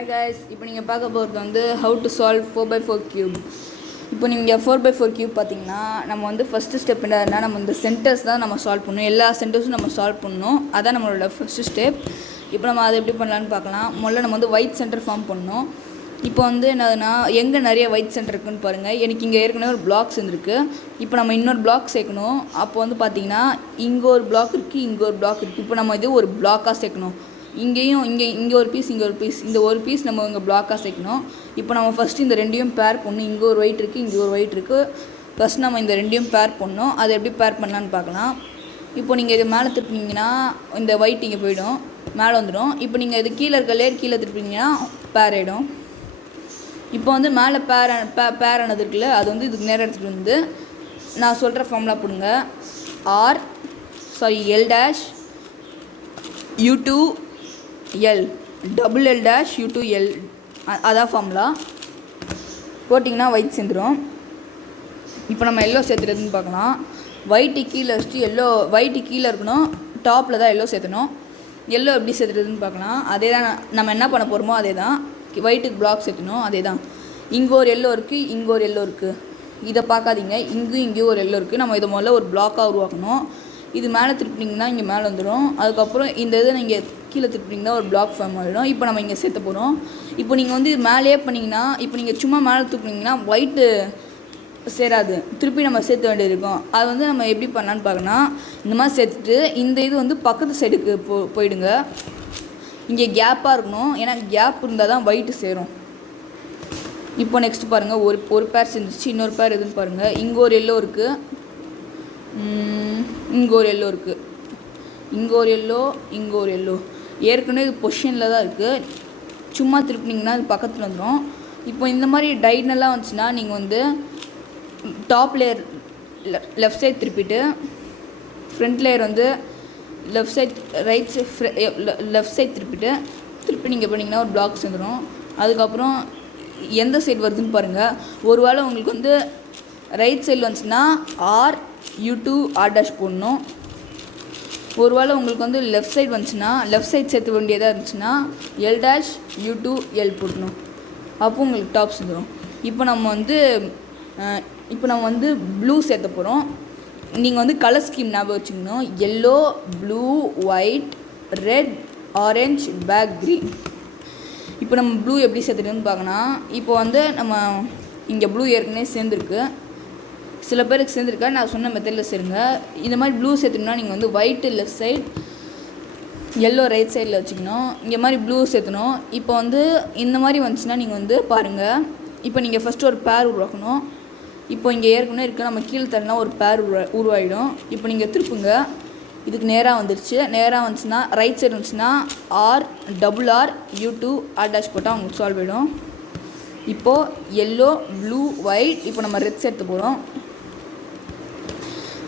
Hi guys, இப்போ நீங்கள் பார்க்க போகிறது வந்து how to solve 4x4 cube. இப்போ நீங்கள் 4x4 cube பார்த்தீங்கன்னா நம்ம வந்து ஃபஸ்ட்டு ஸ்டெப் என்னன்னா நம்ம இந்த சென்டர்ஸ் தான் நம்ம சால்வ் பண்ணணும். எல்லா சென்டர்ஸும் நம்ம சால்வ் பண்ணணும். அதான் நம்மளோட ஃபஸ்ட்டு ஸ்டெப். இப்போ நம்ம அதை எப்படி பண்ணலான்னு பார்க்கலாம். முதல்ல நம்ம வந்து ஒயிட் சென்டர் ஃபார்ம் பண்ணணும். இப்போ வந்து என்னதுன்னா எங்கே நிறைய ஒயிட் சென்டர் இருக்குதுன்னு பாருங்கள். எனக்கு இங்கே ஏற்கனவே ஒரு பிளாக்ஸ் இருந்திருக்கு. இப்போ நம்ம இன்னொரு பிளாக் சேர்க்கணும். அப்போ வந்து பார்த்திங்கன்னா இங்கே ஒரு பிளாக் இருக்குது, இங்கே ஒரு பிளாக் இருக்குது. இப்போ நம்ம இது ஒரு பிளாக்காக சேர்க்கணும். இங்கேயும் இங்கே ஒரு பீஸ், இங்கே ஒரு பீஸ், இந்த ஒரு பீஸ் நம்ம இங்கே பிளாக்காக சேர்க்கணும். இப்போ நம்ம ஃபஸ்ட்டு இந்த ரெண்டையும் பேர் பண்ணணும். இங்கே ஒரு ஒயிட் இருக்குது, இங்கே ஒரு ஒயிட் இருக்குது. ஃபஸ்ட் நம்ம இந்த ரெண்டையும் பேர் பண்ணணும். அதை எப்படி பேர் பண்ணலான்னு பார்க்கலாம். இப்போ நீங்கள் இது மேலே திருப்பினீங்கன்னா இந்த ஒயிட் இங்கே போயிடும், மேலே வந்துடும். இப்போ நீங்கள் இது கீழே இருக்க லேயர் கீழே திருப்பினீங்கன்னா பேர் ஆகிடும். இப்போ வந்து மேலே பேர் ஆனது இருக்குல்ல, அது வந்து இதுக்கு நேரம் எடுத்துகிட்டு வந்து நான் சொல்கிற ஃபார்முலா போடுங்க. L dash U2 L double L dash U2 L அதான் ஃபார்முலா போட்டிங்கன்னா ஒயிட் சேர்ந்துடும். இப்போ நம்ம எல்லோ சேர்த்துறதுன்னு பார்க்கலாம். ஒயிட்டு கீழே வச்சுட்டு எல்லோ ஒயிட்டு கீழே இருக்கணும், டாப்பில் தான் எல்லோ சேர்த்தணும். எல்லோ எப்படி சேர்த்துறதுன்னு பார்க்கலாம். அதே தான் நம்ம என்ன பண்ண போகிறோமோ அதே தான். ஒயிட்டுக்கு பிளாக் சேர்த்தணும், அதே தான். இங்கே ஒரு எல்லோ இருக்குது, இங்கே ஒரு எல்லோ இருக்குது. இதை பார்க்காதீங்க, இங்கேயும் ஒரு எல்லோ இருக்குது. நம்ம இதை முதல்ல ஒரு பிளாக்காக உருவாக்கணும். இது மேலே திருப்பினீங்கன்னா இங்கே மேலே வந்துடும். அதுக்கப்புறம் இந்த இதை நீங்கள் கீழே திருப்பினீங்கன்னா ஒரு பிளாக் ஃபார்ம் ஆகிடும். இப்போ நம்ம இங்கே சேர்த்த போகிறோம். இப்போ நீங்கள் வந்து இது மேலேயே பண்ணிங்கன்னா, இப்போ நீங்கள் சும்மா மேலே தூக்குனீங்கன்னா ஒயிட்டு சேராது, திருப்பி நம்ம சேர்த்த வேண்டியது இருக்கும். அது வந்து நம்ம எப்படி பண்ணலான்னு பார்க்கணும். இந்த மாதிரி சேர்த்துட்டு இந்த இது வந்து பக்கத்து சைடுக்கு போயிடுங்க. இங்கே கேப்பாக இருக்கணும், ஏன்னா கேப் இருந்தால் தான் ஒயிட்டு சேரும். இப்போ நெக்ஸ்ட் பாருங்கள், ஒரு பேர் சேர்ந்துச்சு, இன்னொரு பேர் எதுன்னு பாருங்கள். இங்கே ஒரு எல்லோ இருக்குது, இங்கே ஒரு எல்லோ இருக்குது, இங்கே ஒரு எல்லோ, இங்கே ஒரு எல்லோ. ஏற்கனவே இது பொசிஷனில் தான் இருக்குது. சும்மா திருப்பினீங்கன்னா அது பக்கத்தில் வந்துடும். இப்போ இந்த மாதிரி டைனெல்லாம் வந்துச்சுன்னா நீங்கள் வந்து டாப் லேயர் லெஃப்ட் சைட் திருப்பிட்டு ஃப்ரண்ட் லேயர் வந்து left side right side left side திருப்பி நீங்கள் பண்ணிங்கன்னா ஒரு பிளாக் சேர்ந்துடும். அதுக்கப்புறம் எந்த சைடு வருதுன்னு பாருங்கள். ஒரு வேளை உங்களுக்கு வந்து ரைட் சைடில் வந்துச்சுன்னா U2 R dash போடணும். ஒரு வேளை உங்களுக்கு வந்து லெஃப்ட் சைடு வந்துச்சுன்னா லெஃப்ட் சைட் சேர்த்து வேண்டியதாக இருந்துச்சுன்னா L dash U2 L போடணும். அப்போ உங்களுக்கு டாப் சேர்ந்துடும். இப்போ நம்ம வந்து ப்ளூ சேர்த்த போகிறோம். நீங்கள் வந்து கலர் ஸ்கீம் ஞாபகம் வச்சுக்கணும். Yellow, blue, white, red, orange, back green. இப்போ நம்ம ப்ளூ எப்படி சேர்த்துட்டுன்னு பார்க்கலாம். இப்போ வந்து நம்ம இங்கே ப்ளூ ஏற்கனவே சேர்ந்துருக்கு, சில பேருக்கு சேர்ந்துருக்கா. நான் சொன்ன மெத்தடில் சேருங்க. இந்த மாதிரி ப்ளூ சேர்த்துனா நீங்கள் வந்து white left side, yellow right சைடில் வச்சுக்கணும். இங்கே மாதிரி ப்ளூ சேர்த்தணும். இப்போ வந்து இந்த மாதிரி வந்துச்சுன்னா நீங்கள் வந்து பாருங்கள். இப்போ நீங்கள் ஃபஸ்ட்டு ஒரு பேர் உருவாக்கணும். இப்போ இங்கே ஏற்கனவே இருக்குது, நம்ம கீழே தரனா ஒரு பேர் உருவாயிடும். இப்போ நீங்கள் திருப்புங்க, இதுக்கு நேராக வந்துருச்சு. நேராக வந்துச்சுன்னா ரைட் சைடு வந்துச்சுன்னா R U2 R dash போட்டால் உங்களுக்கு சால்வ் ஆகிடும். இப்போது எல்லோ, ப்ளூ, ஒயிட். இப்போ நம்ம ரெட் சேர்த்து போகிறோம்.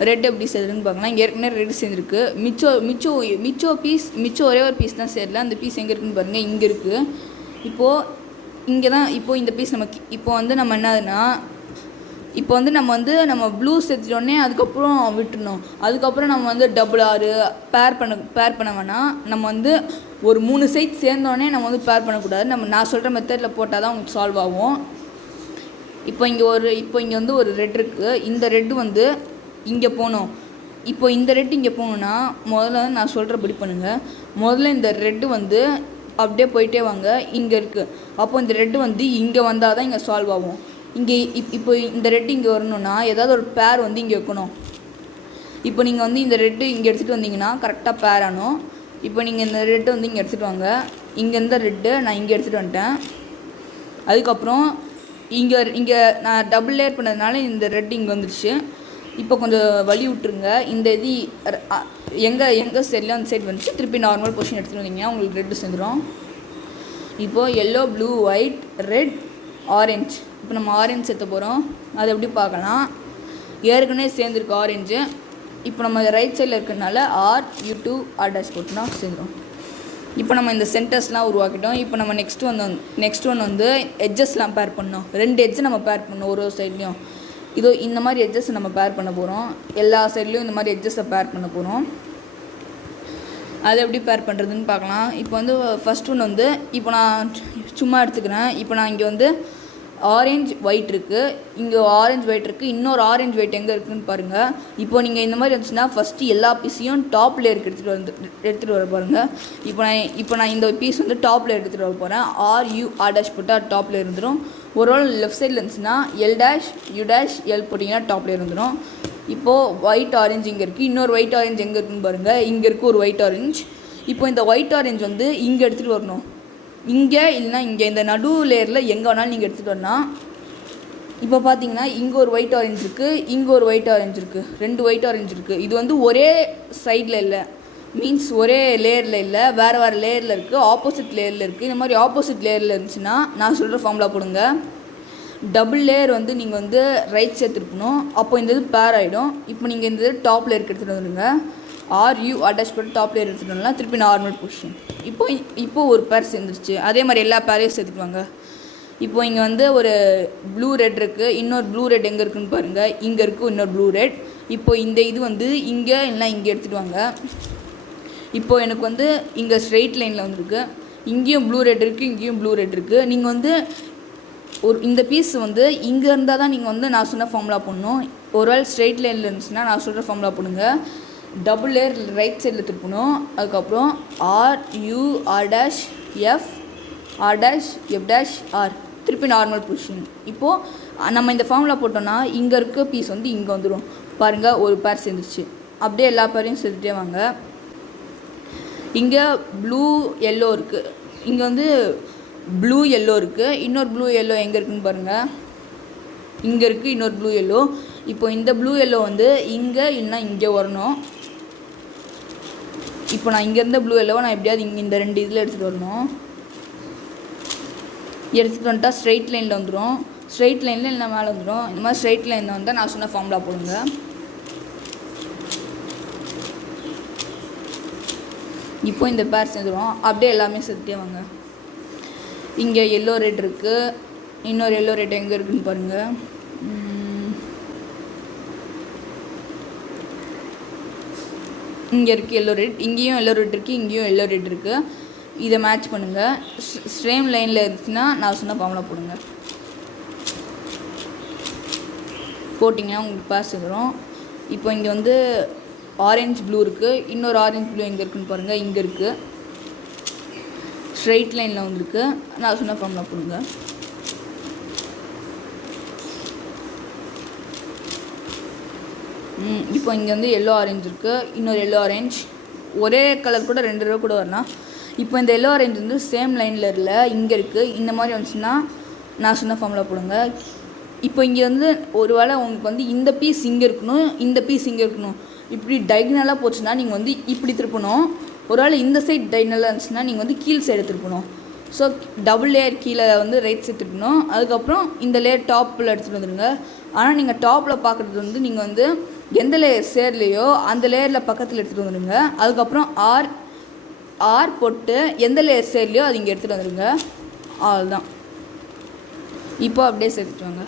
ரெட் எப்படி சேர்த்துன்னு பார்க்கலாம். இங்கே ஏற்கனவே ரெட் சேர்ந்துருக்கு. மிச்சம் ஒரே ஒரு பீஸ் தான் சேரல. அந்த பீஸ் எங்கே இருக்குதுன்னு பாருங்கள், இங்கே இருக்குது. இப்போது இங்கே தான் இந்த பீஸ் நமக்கு இப்போ வந்து நம்ம என்னதுன்னா நம்ம ப்ளூ சேர்த்துட்டோடனே அதுக்கப்புறம் விட்டுணும். அதுக்கப்புறம் நம்ம வந்து டபுள் ஆறு பேர் பண்ண வேணாம். நம்ம வந்து ஒரு 3 சைட் சேர்ந்தோடனே நம்ம வந்து பேர் பண்ணக்கூடாது. நான் சொல்கிற மெத்தடில் போட்டால் தான் உங்களுக்கு சால்வ் ஆகும். இப்போ இங்கே வந்து ஒரு ரெட் இருக்குது. இந்த ரெட்டு வந்து இங்கே போகணும். இப்போ இந்த ரெட்டு இங்கே போகணுன்னா முதல்ல நான் சொல்கிறபடி பண்ணுங்கள். முதல்ல இந்த ரெட்டு வந்து அப்படியே போயிட்டே வாங்க, இங்கே இருக்குது. அப்போ இந்த ரெட்டு வந்து இங்கே வந்தால் தான் இங்கே சால்வ் ஆகும். இங்கே இப்போ இந்த ரெட்டு இங்கே வரணுன்னா ஏதாவது ஒரு பேர் வந்து இங்கே வைக்கணும். இப்போ நீங்கள் வந்து இந்த ரெட்டு இங்கே எடுத்துகிட்டு வந்தீங்கன்னா கரெக்டாக பேர் ஆனும். இப்போ நீங்கள் இந்த ரெட்டு வந்து இங்கே எடுத்துகிட்டு வாங்க. இங்கே இருந்த ரெட்டு நான் இங்கே எடுத்துகிட்டு வந்துட்டேன். அதுக்கப்புறம் இங்கே நான் டபுள் லேயர் பண்ணதுனால இந்த ரெட்டு இங்கே வந்துடுச்சு. இப்போ கொஞ்சம் வலி விட்டுருங்க. இந்த இது எங்கே சைட்லையும் அந்த சைடு வந்துச்சு. திருப்பி நார்மல் பொசிஷன் எடுத்துகிட்டு வந்தீங்கன்னா உங்களுக்கு ரெட்டு சேர்ந்துடும். இப்போது yellow, blue, white, red, orange. இப்போ நம்ம ஆரஞ்சு சேர்த்த போகிறோம். அதை எப்படி பார்க்கலாம். ஏற்கனவே சேர்ந்துருக்கு ஆரஞ்சு. இப்போ நம்ம ரைட் சைடில் இருக்கிறதுனால U2 R dash போட்டோம்னா சேர்ந்துடும். இப்போ நம்ம இந்த சென்டர்ஸ்லாம் உருவாக்கிட்டோம். இப்போ நம்ம நெக்ஸ்ட் ஒன் வந்து எட்ஜஸ்லாம் பேர் பண்ணோம். 2 எட்ஜை நம்ம பேர் பண்ணோம் ஒரு சைட்லேயும். இந்த மாதிரி எட்ஜஸ் நம்ம பேர் பண்ண போகிறோம். எல்லா சைட்லேயும் இந்த மாதிரி எட்ஜஸை பேர் பண்ண போகிறோம். அதை எப்படி பேர் பண்ணுறதுன்னு பார்க்கலாம். இப்போ வந்து ஃபஸ்ட் ஒன்று வந்து இப்போ நான் சும்மா எடுத்துக்கிறேன். இப்போ நான் இங்கே வந்து ஆரஞ்சு ஒயிட் இருக்குது, இங்கே ஆரஞ்சு ஒயிட் இருக்குது, இன்னொரு ஆரஞ்சு ஒயிட் எங்கே இருக்குதுன்னு பாருங்கள். இப்போ நீங்கள் இந்த மாதிரி வந்துச்சுன்னா ஃபஸ்ட்டு எல்லா பீஸையும் டாப் லேயருக்கு எடுத்துகிட்டு வர பாருங்கள். இப்போ நான் இந்த பீஸ் வந்து டாப் லேயர் எடுத்துகிட்டு வர போகிறேன். R போட்டால் டாப் லேயர் இருந்துடும். ஒரு லெஃப்ட் சைடில் இருந்துச்சுன்னா L போட்டிங்கன்னா டாப் லேயர் வந்துடும். இப்போது ஒயிட் ஆரஞ்சு இங்கே இருக்குது, இன்னொரு ஒயிட் ஆரஞ்சு எங்கே இருக்குதுன்னு பாருங்கள். இங்கே இருக்குது ஒரு ஒயிட் ஆரஞ்சு. இப்போ இந்த ஒயிட் ஆரஞ்சு வந்து இங்கே எடுத்துகிட்டு வரணும். இங்கே இல்லைனா இங்கே இந்த நடு லேயரில் எங்கே வேணாலும் நீங்கள் எடுத்துகிட்டு வரணும். இப்போ பார்த்தீங்கன்னா இங்கே ஒரு ஒயிட் ஆரஞ்சு இருக்குது, இங்கே ஒரு ஒயிட் ஆரஞ்சு இருக்குது, 2 ஒயிட் ஆரஞ்சு இருக்குது. இது வந்து ஒரே சைடில் இல்லை, மீன்ஸ் ஒரே லேயரில் இல்லை, வேறு லேயரில் இருக்குது, ஆப்போசிட் லேயரில் இருக்குது. இந்த மாதிரி ஆப்போசிட் லேயரில் இருந்துச்சுன்னா நான் சொல்கிற ஃபார்முலா போடுங்க. டபுள் லேயர் வந்து நீங்கள் வந்து ரைட் சைடு திருப்பணும். அப்போ இந்த இது பேர் ஆகிடும். இப்போ நீங்கள் இந்த இது டாப் லேயருக்கு எடுத்துகிட்டு வந்துடுங்க. போட்டு டாப் லேயர் எடுத்துகிட்டு வரலாம், திருப்பி நார்மல் பொசிஷன். இப்போ ஒரு பேர் சேர்ந்துருச்சு. அதே மாதிரி எல்லா பேரையும் சேர்த்துக்குவாங்க. இப்போ இங்கே வந்து ஒரு ப்ளூ ரெட் இருக்குது, இன்னொரு ப்ளூ ரெட் எங்கே இருக்குதுன்னு பாருங்கள். இங்கே இருக்குது இன்னொரு ப்ளூ ரெட். இப்போ இந்த இது வந்து இங்கே இல்லைனா இங்கே எடுத்துகிட்டு வாங்க. இப்போது எனக்கு வந்து இங்கே ஸ்ட்ரெயிட் லைனில் வந்துருக்கு, இங்கேயும் ப்ளூ ரெட் இருக்குது, இங்கேயும் ப்ளூ ரெட் இருக்குது. நீங்கள் வந்து இந்த பீஸ் வந்து இங்கே இருந்தால் தான் நீங்கள் வந்து நான் சொன்ன ஃபார்முலா போடணும். ஒருவேளை ஸ்ட்ரெயிட் லைனில் இருந்துச்சுன்னா நான் சொல்கிற ஃபார்முலா போடுங்க. டபுள் லேயர் ரைட் சைடில் திருப்பணும். அதுக்கப்புறம் R திருப்பி நார்மல் பொசிஷன். இப்போது நம்ம இந்த ஃபார்முலா போட்டோன்னா இங்கே இருக்க பீஸ் வந்து இங்கே வந்துடும். பாருங்கள், ஒரு பேர் சேர்ந்துருச்சு. அப்படியே எல்லா பேரையும் சேர்த்துட்டே வாங்க. இங்கே ப்ளூ எல்லோ இருக்குது, இங்கே வந்து ப்ளூ எல்லோ இருக்குது, இன்னொரு ப்ளூ எல்லோ எங்கே இருக்குதுன்னு பாருங்கள். இங்கே இருக்குது இன்னொரு ப்ளூ எல்லோ. இப்போ இந்த ப்ளூ எல்லோ வந்து இங்கே இல்லைனா இங்கே வரணும். இப்போ நான் இங்கே இருந்த ப்ளூ எல்லோவை நான் எப்படியாவது இங்கே இந்த 2 இதில் எடுத்துகிட்டு வரணும். எடுத்துகிட்டு வந்துட்டா ஸ்ட்ரெயிட் லைனில் வந்துடும். ஸ்ட்ரெயிட் லைனில் இல்லை மேலே வந்துடும். இந்த மாதிரி ஸ்ட்ரெயிட் லைனில் வந்தால் நான் சொன்ன ஃபார்முலா போடுங்க. இப்போ இந்த பேர் சேர்ந்துடும். அப்படியே எல்லாமே சேர்த்துட்டே வாங்க. இங்கே எல்லோ ரெட் இருக்குது, இன்னொரு எல்லோ ரெட் எங்கே இருக்குதுன்னு பாருங்கள். இங்கே இருக்குது எல்லோ ரெட், இங்கேயும் எல்லோ ரெட் இருக்குது, இங்கேயும் எல்லோ ரெட் இருக்குது. இதை மேட்ச் பண்ணுங்கள். ஸ்ட்ரேம் லைனில் இருந்துச்சுன்னா நான் சொன்ன ஃபார்முலா போடுங்க. போட்டிங்கன்னா உங்களுக்கு பாஸ் வந்துடும். இப்போ இங்கே வந்து ஆரஞ்சு ப்ளூ இருக்குது, இன்னொரு ஆரஞ்சு ப்ளூ எங்கே இருக்குதுன்னு பாருங்கள். இங்கே இருக்குது, ஸ்ட்ரெயிட் லைனில் வந்துருக்கு. நான் சொன்ன ஃபார்முலா போடுங்க. இப்போ இங்கே வந்து எல்லோ ஆரஞ்சு இருக்குது, இன்னொரு எல்லோ ஆரஞ்சு, ஒரே கலர் கூட 2 ரூபா கூட வரலாம். இப்போ இந்த எல்லோ ஆரஞ்சு வந்து சேம் லைனில் இல்லை, இங்கே இருக்குது. இந்த மாதிரி வந்துச்சுன்னா நான் சொன்ன ஃபார்முலா போடுங்க. இப்போ இங்கே வந்து ஒரு வேளை உங்களுக்கு வந்து இந்த பீஸ் இங்கே இருக்கணும், இந்த பீஸ் இங்கே இருக்கணும். இப்படி டைகனலாக போச்சுன்னா நீங்கள் வந்து இப்படி திருப்பணும். ஒரு வேளை இந்த சைட் டைகனலாக இருந்துச்சுன்னா நீங்கள் வந்து கீழ் சைடு திருப்பணும். ஸோ டபுள் லேயர் கீழே வந்து ரைட் சைடு திருப்பணும். அதுக்கப்புறம் இந்த லேயர் டாப்பில் எடுத்துகிட்டு வந்துடுங்க. ஆனால் நீங்கள் டாப்பில் பார்க்குறது வந்து நீங்கள் வந்து எந்த லேயர் சேர்லையோ அந்த லேயரில் பக்கத்தில் எடுத்துகிட்டு வந்துடுங்க. அதுக்கப்புறம் ஆர் போட்டு எந்த லேயர் சேர்லையோ அது இங்கே எடுத்துகிட்டு வந்துடுங்க. அவ்வளோதான். இப்போ அப்படியே சேர்த்துட்டு வாங்க.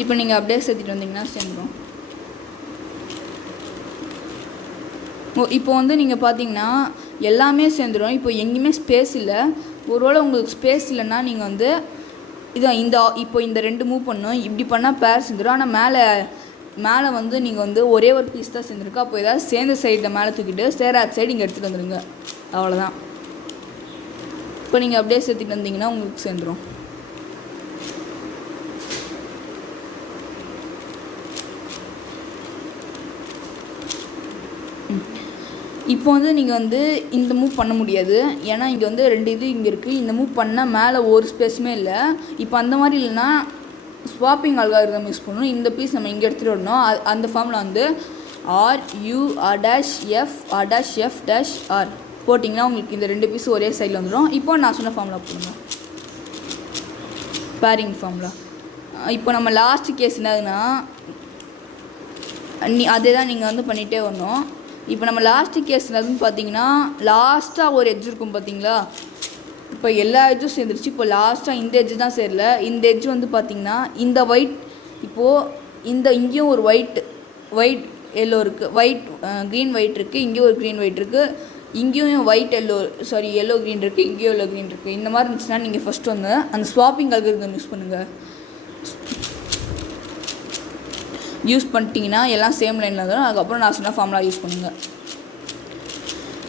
இப்போ நீங்கள் அப்படியே சேர்த்துட்டு வந்தீங்கன்னா சேர்ந்துடும். இப்போ வந்து நீங்கள் பார்த்தீங்கன்னா எல்லாமே சேர்ந்துடும். இப்போ எங்கேயுமே ஸ்பேஸ் இல்லை. ஒருவேளை உங்களுக்கு ஸ்பேஸ் இல்லைன்னா நீங்கள் வந்து இதான் இப்போ இந்த 2 மூவ் பண்ணணும். இப்படி பண்ணால் பேர் சேர்ந்துடும். ஆனால் மேலே வந்து நீங்கள் வந்து ஒரே ஒரு பீஸ் தான் சேர்ந்துருக்கு. அப்போ ஏதாவது சேர்ந்த சைடில் மேலே தூக்கிட்டு சேராத சைடு இங்கே எடுத்துகிட்டு வந்துடுங்க. அவ்வளோதான். இப்போ நீங்கள் அப்படியே சேர்த்துட்டு வந்தீங்கன்னா உங்களுக்கு சேர்ந்துடும். இப்போ வந்து நீங்கள் வந்து இந்த மூவ் பண்ண முடியாது. ஏன்னா இங்கே வந்து 2 இது இங்கே இருக்குது. இந்த மூவ் பண்ணால் மேலே ஒரு ஸ்பேஸுமே இல்லை. இப்போ அந்த மாதிரி இல்லைன்னா ஸ்வாப்பிங் அல்காரிதம் யூஸ் பண்ணணும். இந்த பீஸ் நம்ம இங்கே எடுத்துகிட்டு வரணும். அந்த ஃபார்மில் வந்து R போட்டிங்கன்னா உங்களுக்கு இந்த 2 பீஸ் ஒரே சைடில் வந்துடும். இப்போ நான் சொன்ன ஃபார்முலா போடுங்க, பேரிங் ஃபார்முலா. இப்போ நம்ம லாஸ்ட் கேஸ் என்னதுன்னா அதே தான் நீங்கள் வந்து பண்ணிகிட்டே வரணும். இப்போ நம்ம லாஸ்ட்டு கேஸ் என்னதுன்னு பார்த்தீங்கன்னா லாஸ்ட்டாக ஒரு எட்ஜ் இருக்கும் பார்த்தீங்களா, இப்போ எல்லா எட்ஜும் சேர்ந்துருச்சு. இப்போ லாஸ்ட்டாக இந்த எட்ஜு தான் சேரல. இந்த எட்ஜ் வந்து பார்த்திங்கன்னா இந்த ஒயிட், இப்போது இங்கேயும் ஒரு ஒயிட் எல்லோ இருக்குது, க்ரீன் ஒயிட் இருக்குது, இங்கேயும் ஒரு க்ரீன் ஒயிட் இருக்குது, இங்கேயும் எல்லோ க்ரீன் இருக்குது, இங்கேயும் எல்லோ க்ரீன் இருக்குது. இந்த மாதிரி இருந்துச்சுன்னா நீங்கள் ஃபஸ்ட்டு வந்து அந்த ஸ்வாப்பிங் அல்காரிதம் யூஸ் பண்ணுங்கள். யூஸ் பண்ணிட்டீங்கன்னா எல்லாம் சேம் லைனில் வந்துடும். அதுக்கப்புறம் நான் சொன்ன ஃபார்முலா யூஸ் பண்ணுங்கள்.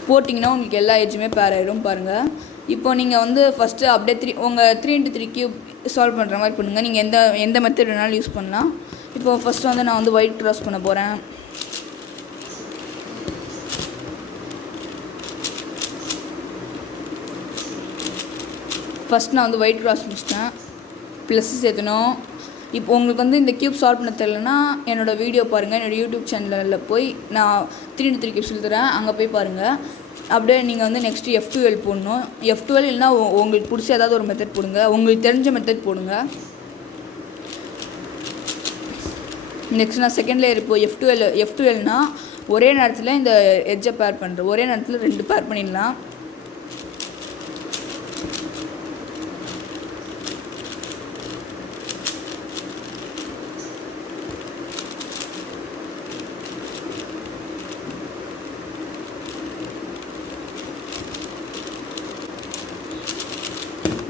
போட்டிங்கன்னா உங்களுக்கு எல்லா எட்ஜுமே பேர் ஆயிடும். பாருங்கள், இப்போ நீங்கள் வந்து ஃபஸ்ட்டு அப்படியே உங்கள் 3x3 கியூப் சால்வ் பண்ணுற மாதிரி பண்ணுங்கள். நீங்கள் எந்த மெத்தட் வேணாலும் யூஸ் பண்ணலாம். இப்போ ஃபஸ்ட்டு வந்து நான் வந்து ஒயிட் க்ராஸ் பண்ண போகிறேன். ஃபஸ்ட் நான் வந்து ஒயிட் க்ராஸ் முடிச்சிட்டேன். ப்ளஸ் சேர்த்தணும். இப்போ உங்களுக்கு வந்து இந்த கியூப் சால்வ் பண்ண தெரியலனா என்னோடய வீடியோ பாருங்கள். என்னோடய யூடியூப் சேனலில் போய் நான் 3x3 கியூப் சொல்லி தரேன், அங்கே போய் பாருங்கள். அப்படியே நீங்கள் வந்து நெக்ஸ்ட்டு F12 போடணும். F12 இல்லைனா உங்களுக்கு பிடிச்ச ஏதாவது ஒரு மெத்தட் போடுங்க, உங்களுக்கு தெரிஞ்ச மெத்தட் போடுங்க. நெக்ஸ்ட் நான் செகண்ட் லேயர் இப்போ F12னா ஒரே நேரத்தில் இந்த எட்ஜை பேர் பண்ணுறேன். ஒரே நேரத்தில் 2 பேர் பண்ணிடலாம்.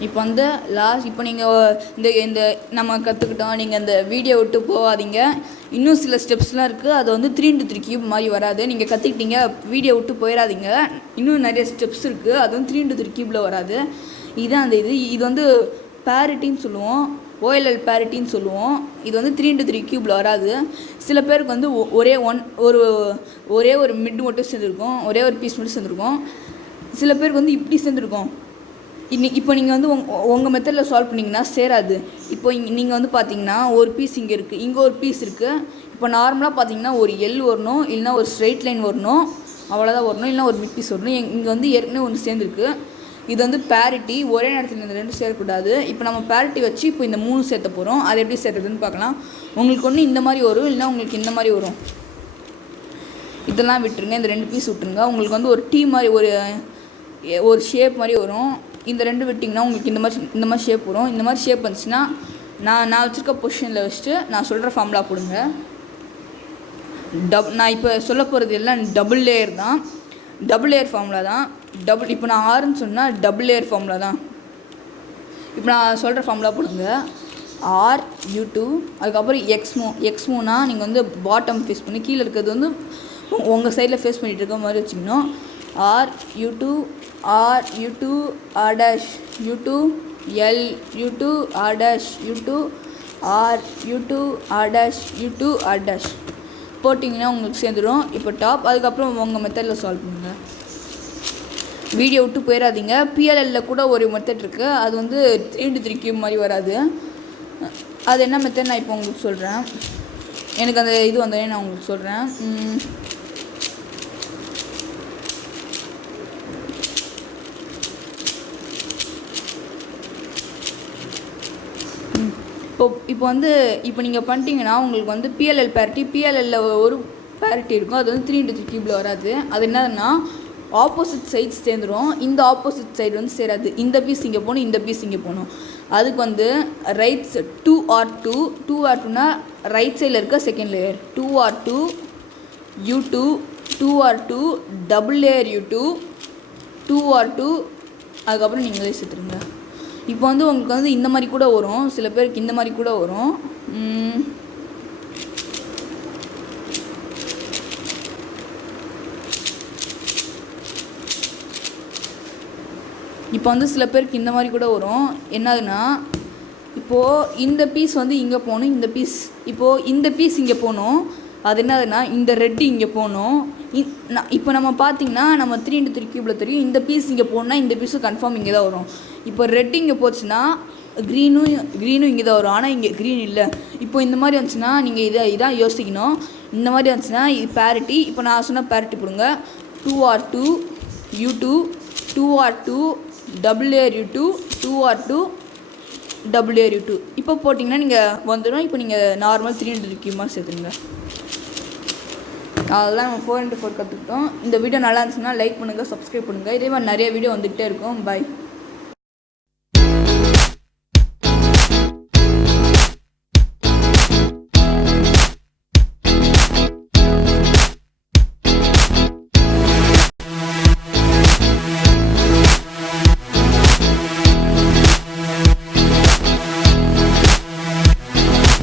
இப்போ வந்து இப்போ நீங்கள் இந்த நம்ம கற்றுக்கிட்டோம். நீங்கள் இந்த வீடியோ விட்டு போகாதீங்க. இன்னும் சில ஸ்டெப்ஸ்லாம் இருக்குது. அது வந்து 3x3 கியூப் மாதிரி வராது. நீங்கள் கற்றுக்கிட்டீங்க, வீடியோ விட்டு போயிடாதீங்க. இன்னும் நிறைய ஸ்டெப்ஸ் இருக்குது. அது வந்து 3x3 கியூப்பில் வராது. இதுதான் அந்த இது வந்து பேரிட்டின்னு சொல்லுவோம், OLL பேரிட்டின்னு சொல்லுவோம். இது வந்து 3x3 கியூப்பில் வராது. சில பேருக்கு வந்து ஒரே ஒரு மிட் மட்டும் சேர்ந்துருக்கும், ஒரே ஒரு பீஸ் மட்டும் சேர்ந்துருக்கும். சில பேருக்கு வந்து இப்படி சேர்ந்துருக்கும். இப்போ நீங்கள் வந்து உங்கள் மெத்தடில் சால்வ் பண்ணிங்கன்னா சேராது. இப்போ நீங்கள் வந்து பார்த்தீங்கன்னா ஒரு பீஸ் இங்கே இருக்குது, இங்கே ஒரு பீஸ் இருக்குது. இப்போ நார்மலாக பார்த்தீங்கன்னா ஒரு எல் வரணும், இல்லைனா ஒரு ஸ்ட்ரெயிட் லைன் வரணும், அவ்வளோதான் வரணும், இல்லைனா ஒரு மிட் பீஸ் வரணும். இங்கே வந்து ஏற்கனவே ஒன்று சேர்ந்துருக்கு. இது வந்து பேரிட்டி. ஒரே நேரத்தில் இந்த 2 சேரக்கூடாது. இப்போ நம்ம பேரிட்டி வச்சு இப்போ இந்த 3 சேர்த்த போகிறோம். அது எப்படி சேர்த்துறதுன்னு பார்க்கலாம். உங்களுக்கு ஒன்று இந்த மாதிரி வரும், இல்லைனா உங்களுக்கு இந்த மாதிரி வரும். இதெல்லாம் விட்டுருங்க, இந்த 2 பீஸ் விட்டுருங்க. உங்களுக்கு வந்து ஒரு டீ மாதிரி ஒரு ஷேப் மாதிரி வரும். இந்த 2 விட்டிங்கன்னா உங்களுக்கு இந்த மாதிரி ஷேப் வரும். இந்த மாதிரி ஷேப் வந்துச்சுன்னா நான் வச்சுருக்க பொசிஷனில் வச்சுட்டு நான் சொல்கிற ஃபார்முலா கொடுங்க. நான் இப்போ சொல்ல போகிறது எல்லாம் டபுள் லேயர் தான், டபுள் லேயர் ஃபார்முலா தான். இப்போ நான் ஆறுன்னு சொன்னால் டபுள் லேயர் ஃபார்முலா தான். இப்போ நான் சொல்கிற ஃபார்முலா போடுங்க. RU2 அதுக்கப்புறம் எக்ஸ்மூனா நீங்கள் வந்து பாட்டம் ஃபேஸ் பண்ணி, கீழே இருக்கிறது வந்து உங்கள் சைடில் ஃபேஸ் பண்ணிகிட்டு இருக்க மாதிரி வச்சுக்கணும். RU2 R dash U2 L U2 R dash U2 RU2 R dash U2 R dash போட்டிங்கன்னா உங்களுக்கு சேர்ந்துடும். இப்போ டாப். அதுக்கப்புறம் உங்கள் மெத்தடில் சால்வ் பண்ணுங்கள். வீடியோ விட்டு போயிடாதீங்க. PLL கூட ஒரு மெத்தட் இருக்குது. அது வந்து 3x3 கியூப் மாதிரி வராது. அது என்ன மெத்தட் நான் இப்போ உங்களுக்கு சொல்கிறேன். எனக்கு அந்த இது வந்தோடனே நான் உங்களுக்கு சொல்கிறேன். இப்போ நீங்கள் பண்ணிட்டீங்கன்னா உங்களுக்கு வந்து PLL பேரிட்டி, PLL ஒரு பேரிட்டி இருக்கும். அது வந்து 3x3 கியூப்பில் வராது. அது என்னதுன்னா ஆப்போசிட் சைட்ஸ் சேர்ந்துடும். இந்த ஆப்போசிட் சைடு வந்து சேராது. இந்த பீஸ் இங்கே போகணும், இந்த பீஸ் இங்கே போகணும். அதுக்கு வந்து ரைட்ஸ் 2R2னா ரைட் சைடில் இருக்க second layer, 2R2 U2 2R2 double layer U2 2R2. அதுக்கப்புறம் நீங்களே சேர்த்துருங்க. இப்போ வந்து உங்களுக்கு வந்து இந்த மாதிரி கூட வரும், சில பேருக்கு இந்த மாதிரி கூட வரும். இப்போ வந்து சில பேருக்கு இந்த மாதிரி கூட வரும். என்னதுன்னா இப்போது இந்த பீஸ் வந்து இங்கே போகணும், இந்த பீஸ் இங்கே போகணும். அது என்னதுன்னா இந்த ரெட்டு இங்கே போகணும். இப்போ நம்ம பார்த்திங்கன்னா நம்ம 3x3 கியூப்பில் தெரியும். இந்த பீஸ் இங்கே போகணுன்னா இந்த பீஸும் கன்ஃபார்ம் இங்கே தான் வரும். இப்போ ரெட்டு இங்கே போச்சுன்னா க்ரீனும் இங்கே தான் வரும். ஆனால் இங்கே க்ரீன் இல்லை. இப்போ இந்த மாதிரி வந்துச்சுன்னா நீங்கள் இதான் யோசிக்கணும். இந்த மாதிரி வந்துச்சுன்னா இது பேரிட்டி. இப்போ நான் சொன்ன பேரிட்டி போடுங்க. 2R2 U2 2R2 double layer U2 2R2 double layer U2. இப்போ போட்டிங்கன்னா நீங்கள் வந்துடும். இப்போ நீங்கள் நார்மல் 3x3 கியூப் மாதிரி சேர்த்துருங்க. அதெல்லாம் நம்ம 4x4 கற்றுக்கிட்டோம். இந்த வீடியோ நல்லா இருந்துச்சுன்னா லைக் பண்ணுங்கள், சப்ஸ்கிரைப் பண்ணுங்கள். இதே மாதிரி நிறைய வீடியோ வந்துகிட்டே இருக்கும். பாய்.